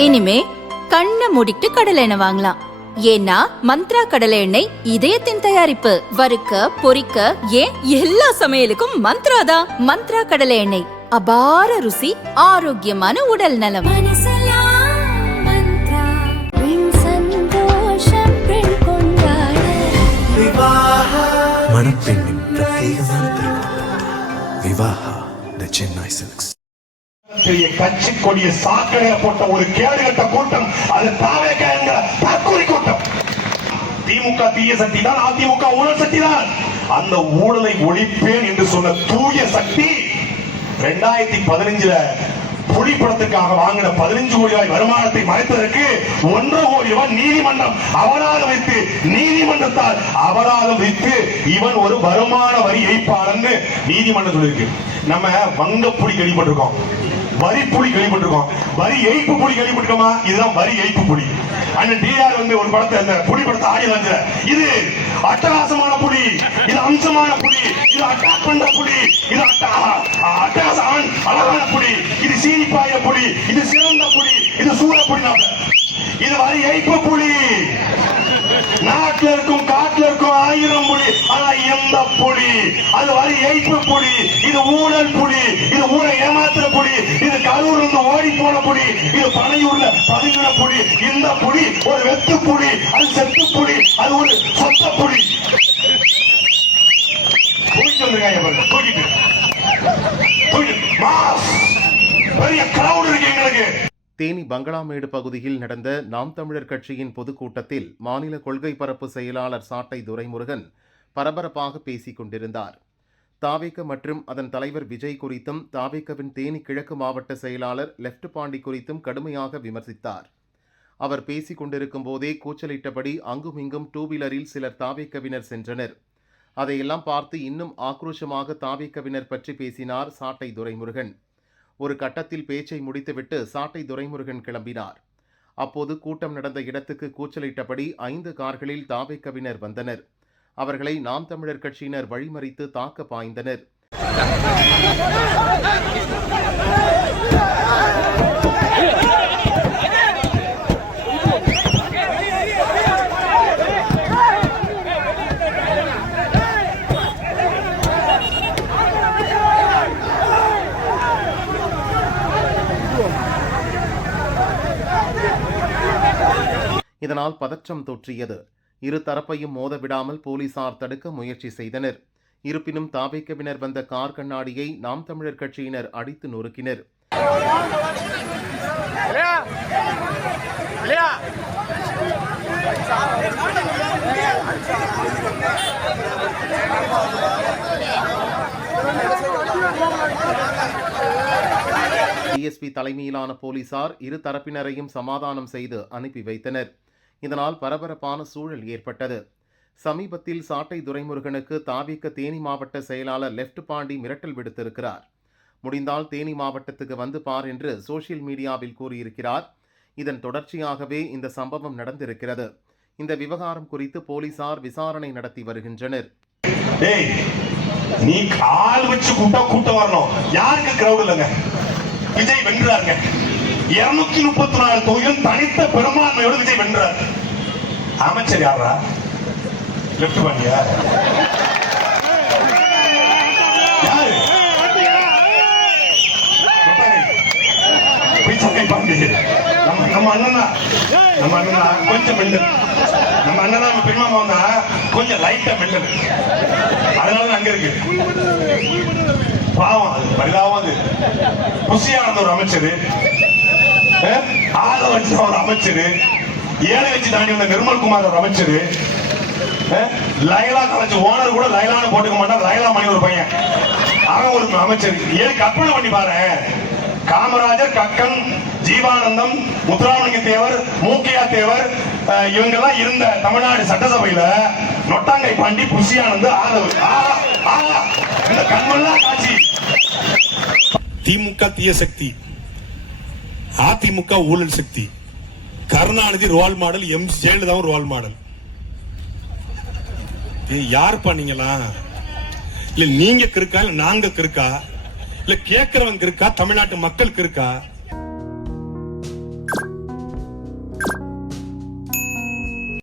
இனிமே கண்ணை மூடிட்டு கடலை எண்ணெய் வாங்கலாம். ஏன்னா மந்த்ரா கடலை எண்ணெய் இதயத்தின் தயாரிப்பு. வறுக்க பொரிக்க ஏன் எல்லா சமையலுக்கும் மந்த்ரா தான். மந்த்ரா கடலை எண்ணெய், அபார ருசி, ஆரோக்கியமான உடல் நலம். மணப்பெண்ணின் பிரத்யேகமான விவாஹா தி சென்னை சில்க்ஸ். கட்சி கொடிய சாக்கடையை போட்ட ஒரு கேடுகட்ட கூட்டம் அது தாவேக என்கிற தற்கொலை கூட்டம். திமுக தீய சக்தி தான், அதிமுக ஊழல் சக்தி தான். அந்த ஊழலை ஒழிப்பேன் என்று சொன்ன தூய சக்தி 2015 புலி படத்துக்காக வாங்கின 15 கோடி ரூபாய் வருமானத்தை மறைத்ததற்கு 1.5 கோடி ரூபாய் நீதிமன்றம் அபராதம் வைத்து, நீதிமன்றத்தால் அபராதம் வைத்து இவன் ஒரு வருமான வரி ஏய்ப்பாளர் நீதிமன்றம் சொல்லிருக்கு. நம்ம வங்க புலி கேள்விப்பட்டிருக்கோம், வரி புலி கேள்விப்பட்டிருக்கோம், வரி ஏய்ப்பு புலி கேள்விப்பட்டிருக்கோமா? இதுதான் வரி ஏய்ப்பு புலி. அண்ணன் டிஆர் ஒரு படத்தை, அந்த புலி படத்தை ஆடி இது அட்டகாசமான புலி, இது அம்சமான புலி, இது அட்டாக் பண்ற புலி, இது அட்டகாசமான அழகான புலி, இது சீனிப்பாய புலி, இது சிறந்த புலி, இது சூர புலி, இது வரி ஏய்ப்பு புலி. நாட்டில் இருக்கும் காட்டில் இருக்கும் 1000 புலி, ஆனா எந்த புலி அது வரி ஏய்ப்பு புலி. இது ஊழல் புலி, இது ஊழல் ஏமாத்துற புலி, இது கரூர் இருந்து ஓடி போன புலி, இது பனையூர்ல பதுங்கின புலி. இந்த புலி ஒரு வெத்து புலி, அது செத்து புலி, அது ஒரு சொத்த புலி. தூக்கிட்டு வந்துருக்காங்க, தூக்கிட்டு பெரிய கிரவுட் இருக்கு எங்களுக்கு. தேனி பங்களாமேடு பகுதியில் நடந்த நாம் தமிழர் கட்சியின் பொதுக்கூட்டத்தில் மாநில கொள்கை பரப்பு செயலாளர் சாட்டை துரைமுருகன் பரபரப்பாக பேசிக் கொண்டிருந்தார். தாவேக மற்றும் அதன் தலைவர் விஜய் குறித்தும், தாவேகவின் தேனி கிழக்கு மாவட்ட செயலாளர் லெப்ட் பாண்டி குறித்தும் கடுமையாக விமர்சித்தார். அவர் பேசிக் கொண்டிருக்கும் போதே கூச்சலிட்டபடி அங்குமிங்கும் டூ வீலரில் சிலர் தாவேகவினர் சென்றனர். அதையெல்லாம் பார்த்து இன்னும் ஆக்ரோஷமாக தாவேகவினர் பற்றி பேசினார் சாட்டை துரைமுருகன். ஒரு கட்டத்தில் பேச்சை முடித்துவிட்டு சாட்டை துரைமுருகன் கிளம்பினார். அப்போது கூட்டம் நடந்த இடத்துக்கு கூச்சலிட்டபடி 5 கார்களில் தாவேகவினர் வந்தனர். அவர்களை நாம் தமிழர் கட்சியினர் வழிமறித்து தாக்க பாய்ந்தனர். இதனால் பதற்றம் தொற்றியது. இரு தரப்பையும் மோத விடாமல் போலீசார் தடுக்க முயற்சி செய்தனர். இருப்பினும் தாவேகவினர் வந்த கார் கண்ணாடியை நாம் தமிழர் கட்சியினர் அடித்து நொறுக்கினர். டிஎஸ்பி தலைமையிலான போலீசார் இரு தரப்பினரையும் சமாதானம் செய்து அனுப்பி வைத்தனர். இதனால் பரபரப்பான சூழல் ஏற்பட்டது. சமீபத்தில் சாட்டை துரைமுருகனுக்கு தாவேக தேனி மாவட்ட செயலாளர் லெப்ட் பாண்டி மிரட்டல் விடுத்திருக்கிறார். முடிந்தால் தேனி மாவட்டத்துக்கு வந்து பார் என்று சோசியல் மீடியாவில் கூறியிருக்கிறார். இதன் தொடர்ச்சியாகவே இந்த சம்பவம் நடந்திருக்கிறது. இந்த விவகாரம் குறித்து போலீசார் விசாரணை நடத்தி வருகின்றனர். நீ கால் வச்சு கூட்டம் வரணும், யாருக்கு கிரவுட் இல்லைங்க. விஜய் வென்றாருங்க. 234 தொகுதியும் தனித்த பெரும்பான்மையோடு விஜய் வென்றார். அமைச்சர் யாரா? லெப்ட் பாண்டியா? யாரு? பாண்டி. நம்ம அண்ணனா கொஞ்சம் மெல்லு. நம்ம அண்ணனா பெருமாமா வந்தா கொஞ்சம் லைட்டா மெல்லு. அதனால அங்க இருக்கு பாவம், அது பரிதாபம். அது புசியானந்த ஒரு அமைச்சர், ஆதவன் ஒரு அமைச்சர், ஏழை வச்சு தாண்டி வந்த நிர்மல்குமார் ஒரு அமைச்சர், லைலா காலேஜ் ஓனர் கூட லைலான்னு போட்டுக்க மாட்டான், லைலா மணி ஒரு பையன், அவன் ஒரு அமைச்சர். ஏழு கற்பனை பண்ணி பாரு. காமராஜர், கக்கன், ஜீவானந்தம், முத்துராமலிங்க தேவர், மூக்கையா தேவர், இவங்கெல்லாம் இருந்த தமிழ்நாடு சட்டசபையில நொட்டாங்கை பாண்டி, புசியானந்து, ஆதவர், இந்த கண்மெல்லாம் காட்சி. திமுக தீய சக்தி, அதிமுக ஊழல் சக்தி. Karunanidhi role model, Jayalalithaa role model. யார் பண்ணீங்களா? இல்ல நீங்க கிருக்கா, இல்ல நாங்க கிருக்கா, இல்ல கேட்கிறவங்க இருக்கா, தமிழ்நாட்டு மக்களுக்கு இருக்கா?